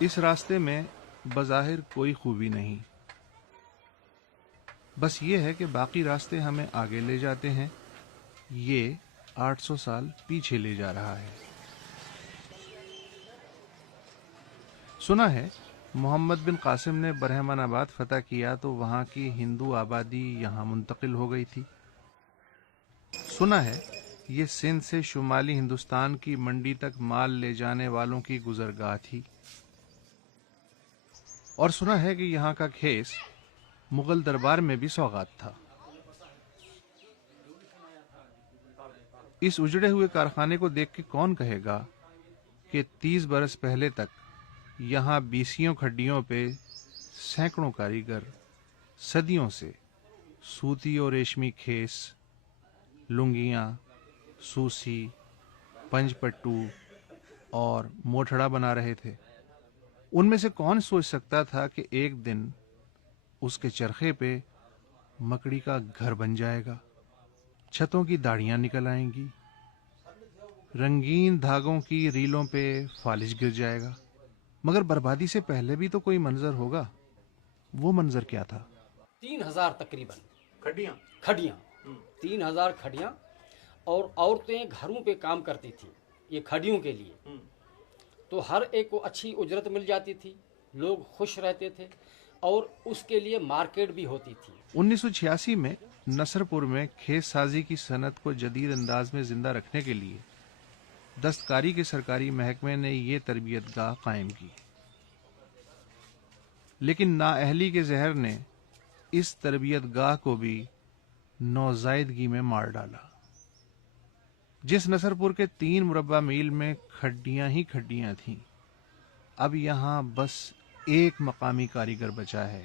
اس راستے میں بظاہر کوئی خوبی نہیں، بس یہ ہے کہ باقی راستے ہمیں آگے لے جاتے ہیں، یہ 800 سال پیچھے لے جا رہا ہے۔ سنا ہے محمد بن قاسم نے برہمن آباد فتح کیا تو وہاں کی ہندو آبادی یہاں منتقل ہو گئی تھی۔ سنا ہے یہ سندھ سے شمالی ہندوستان کی منڈی تک مال لے جانے والوں کی گزرگاہ تھی، اور سنا ہے کہ یہاں کا کھیس مغل دربار میں بھی سوغات تھا۔ اس اجڑے ہوئے کارخانے کو دیکھ کے کون کہے گا کہ 30 برس پہلے تک یہاں 20 کھڈیوں پہ سینکڑوں کاریگر صدیوں سے سوتی اور ریشمی کھیس، لنگیاں، سوسی، پنج پٹو اور موٹھڑا بنا رہے تھے۔ ان میں سے کون سوچ سکتا تھا کہ ایک دن اس کے چرخے پہ مکڑی کا گھر بن جائے گا، چھتوں کی داڑیاں نکل آئیں گی، رنگین دھاگوں کی ریلوں پہ فالج گر جائے گا۔ مگر بربادی سے پہلے بھی تو کوئی منظر ہوگا۔ وہ منظر کیا تھا؟ 3000 تقریباً کھڈیاں 3000 کھڈیاں، اور عورتیں گھروں پہ کام کرتی تھیں یہ کھڈیوں کے لیے، تو ہر ایک کو اچھی اجرت مل جاتی تھی، لوگ خوش رہتے تھے، اور اس کے لیے مارکیٹ بھی ہوتی تھی۔ 1986 میں نصر پور میں کھیت سازی کی صنعت کو جدید انداز میں زندہ رکھنے کے لیے دستکاری کے سرکاری محکمے نے یہ تربیت گاہ قائم کی، لیکن نااہلی کے زہر نے اس تربیت گاہ کو بھی نوزائیدگی میں مار ڈالا۔ جس نصر پور کے 3 مربع میل میں کھڈیاں ہی کھڈیاں تھیں، اب یہاں بس ایک مقامی کاریگر بچا ہے،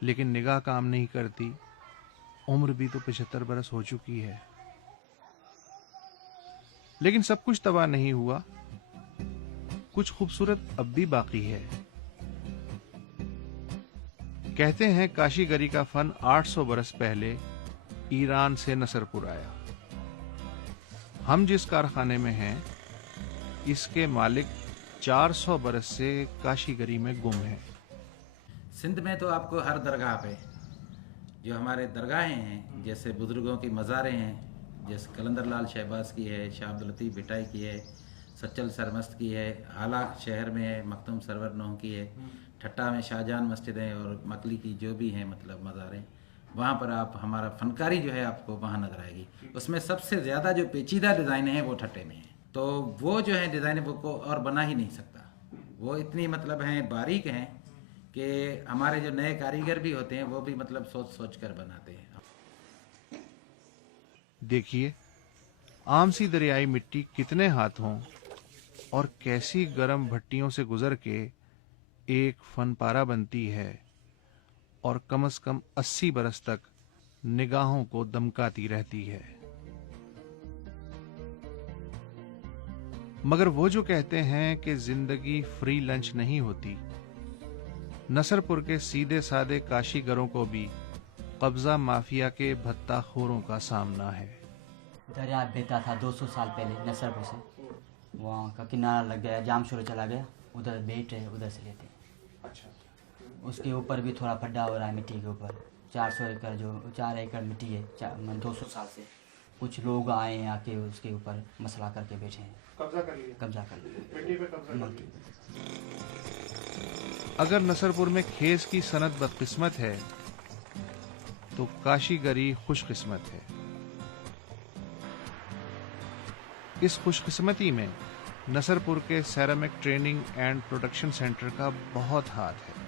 لیکن نگاہ کام نہیں کرتی، عمر بھی تو 75 برس ہو چکی ہے۔ لیکن سب کچھ تباہ نہیں ہوا، کچھ خوبصورت اب بھی باقی ہے۔ کہتے ہیں کاشی گری کا فن 800 برس پہلے ایران سے نصر پور آیا۔ ہم جس کارخانے میں ہیں اس کے مالک 400 برس سے کاشی گری میں گم ہیں۔ سندھ میں تو آپ کو ہر درگاہ پہ جو ہمارے درگاہیں ہیں، جیسے بزرگوں کی مزاریں ہیں، جیسے کلندر لال شہباز کی ہے، شاہ عبداللطیف بھٹائی کی ہے، سچل سرمست کی ہے، حالہ شہر میں ہے، مختوم سرور نوح کی ہے، ٹھٹا میں شاہجہان مسجد ہے، اور مکلی کی جو بھی ہیں مطلب مزاریں، وہاں پر آپ ہمارا فنکاری جو ہے آپ کو وہاں نظر آئے گی۔ اس میں سب سے زیادہ جو پیچیدہ ڈیزائن ہیں وہ ٹھٹے میں ہیں، تو وہ جو ہے ڈیزائن وہ کو اور بنا ہی نہیں سکتا، وہ اتنی مطلب ہیں باریک ہیں کہ ہمارے جو نئے کاریگر بھی ہوتے ہیں وہ بھی مطلب سوچ سوچ کر بناتے ہیں۔ دیکھیے عام سی دریائی مٹی کتنے ہاتھوں اور کیسی گرم بھٹیوں سے گزر کے ایک فن پارہ بنتی ہے، اور کم از کم 80 برس تک نگاہوں کو دمکاتی رہتی ہے۔ مگر وہ جو کہتے ہیں کہ زندگی فری لنچ نہیں ہوتی، نصر پور کے سیدھے سادے کاشی گروں کو بھی قبضہ مافیا کے بھتہ خوروں کا سامنا ہے۔ دریا بہتا تھا 200 سال پہلے نصر پور سے، وہاں کا کنارہ لگ گیا، جام شروع چلا گیا، ادھر بیٹ ہے، ادھر سے لیتے ہیں۔ اس کے اوپر بھی تھوڑا پڈا ہو رہا ہے مٹی کے اوپر، 400 ایکڑ جو 4 ایکڑ مٹی ہے 200 سال سے، کچھ لوگ آئے ہیں آ کے اس کے اوپر مسئلہ کر کے بیٹھے ہیں، قبضہ کر لیا مٹی پہ۔ اگر نصر پور میں کھیس کی صنعت بدقسمت ہے تو کاشی گری خوش قسمت ہے۔ اس خوش قسمتی میں نصر پور کے ceramic training and production centre کا بہت ہاتھ ہے،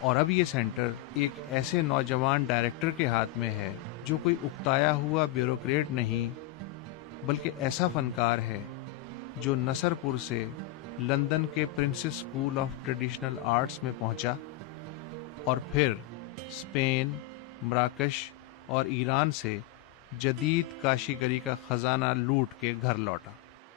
اور اب یہ سینٹر ایک ایسے نوجوان ڈائریکٹر کے ہاتھ میں ہے جو کوئی اکتایا ہوا بیوروکریٹ نہیں، بلکہ ایسا فنکار ہے جو نصر پور سے لندن کے princess school of traditional arts میں پہنچا، اور پھر اسپین، مراکش اور ایران سے جدید کاشی گری کا خزانہ لوٹ کے گھر لوٹا۔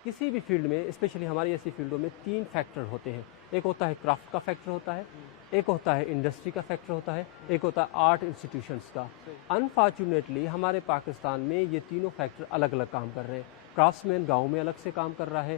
کسی بھی فیلڈ میں، اسپیشلی ہماری ایسی فیلڈوں میں 3 فیکٹر ہوتے ہیں۔ ایک ہوتا ہے کرافٹ کا فیکٹر ہوتا ہے، ایک ہوتا ہے انڈسٹری کا فیکٹر ہوتا ہے، ایک ہوتا ہے آرٹ انسٹیٹیوشنس کا۔ انفارچونیٹلی ہمارے پاکستان میں یہ تینوں فیکٹر الگ الگ کام کر رہے ہیں۔ کرافٹس مین گاؤں میں الگ سے کام کر رہا ہے،